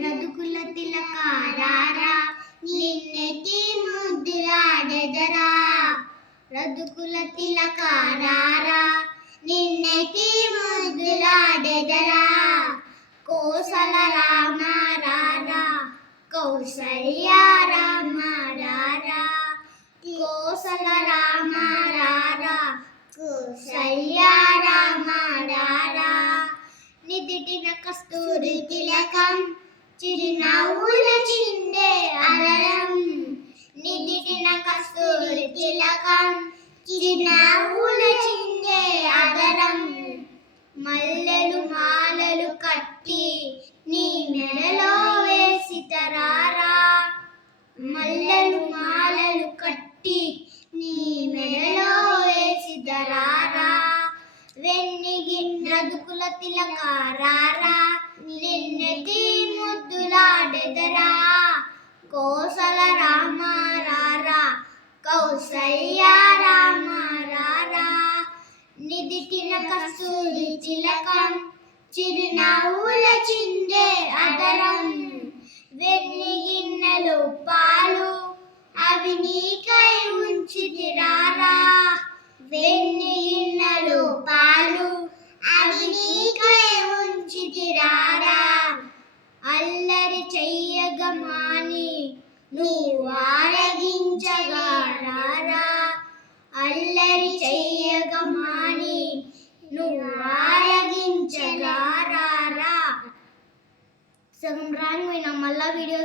రదుకుల తిలకారారా నిన్నెతి ముద్దులాడెదరా రదుకుల తిలకారారా నిన్నెతి ముద్దులాడెదరా కోసల రామారారా కౌసల్య రామారారా కోసల రామారారా కౌసల్య రామారారా నిదిటిన కస్తూరి తిలకం చిరునవ్వుల చిందే అలరం నిదిటిన కస్తూరి తిలకం చిరునవ్వుల చిందే అదరం మల్లెలు మాలలు కట్టి నీ మెడలో వేసితరారా మల్లెలు మాలలు కట్టి నీ మెడలో వేసితరారా రదుకుల తిలకారారా నిన్నెతి ముద్దులాడెదరా కోసల రామారారా కౌసల్య రామారారా నిదిటిన కస్తూరి తిలకం చిరునవ్వుల చిందే అదరం వెన్ని గిన్నెలు పాలు అవి నీకై ఉంచితిరారా వెన్ని గిన్నెలు పాలు అవి నీకై ఉంచితిరారా అల్లరి చెయ్యగమాని నువ్వు ఆరగించగారారా అల్లరి చెయ్యగమాని నువ్వు ఆరగించగారారా సగం రాంగ్ మళ్ళా వీడియో